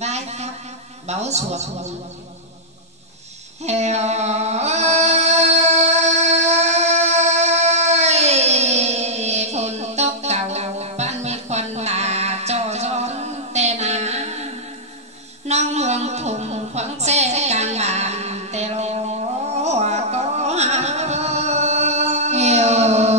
vai khắp báo sủa heo phun tóc cầu ban mi khuẩn là cho gió tê ná non luồng thùng khoáng xe càng bàn tê lô có heo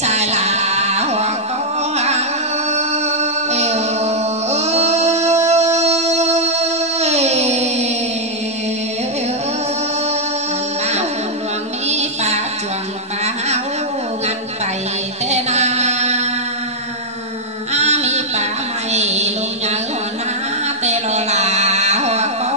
xài là hoặc có ba phun đoàn mỹ ba chuồng ba háo ngăn bày tê na mi ba mày luôn nhớ hoa na tê lo là hoặc có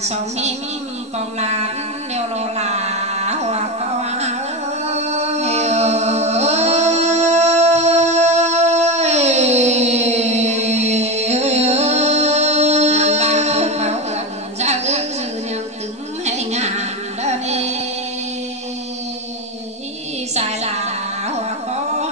sống hiếm còn lán đều lo là hoa có xài là hoa có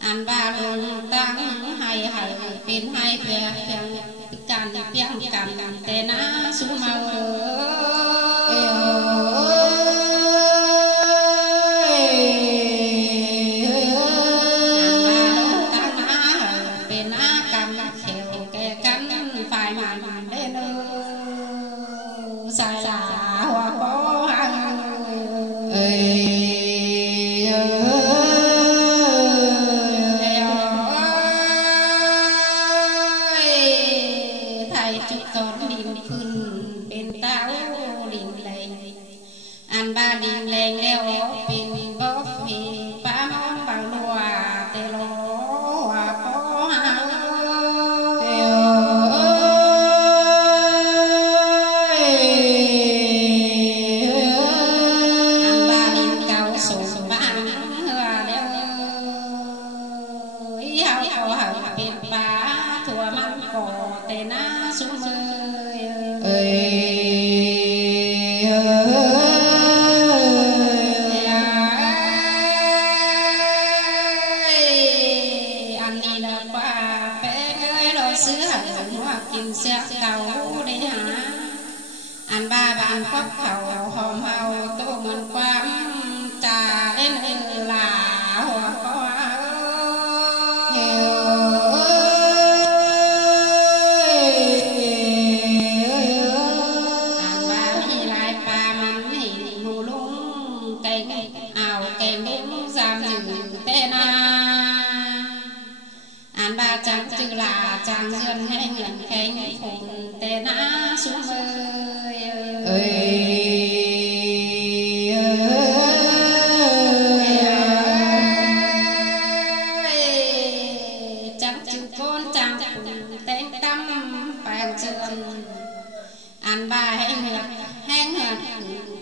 anh ba luôn tăng hay hay pin hay về càn càn tê ná xuống mau xài là hoa có thầy chúc con điểm khuyên bên táo điểm lệnh anh ba điểm lệnh đeo bên bóp vì ba món bằng lùa tê lô hoa có tê ná xuống anh đi là qua bé ơi lo sữa hoa kim xe cầu đi hả anh ba bàn khóc khẩu hòm hào tô mình quám trà đến là hoa có anh ba chẳng chữ là chẳng duyên hay nhận khen phun tê ná xuống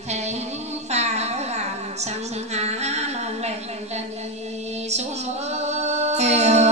thành pha làm sang há non lệ đần xuống ơi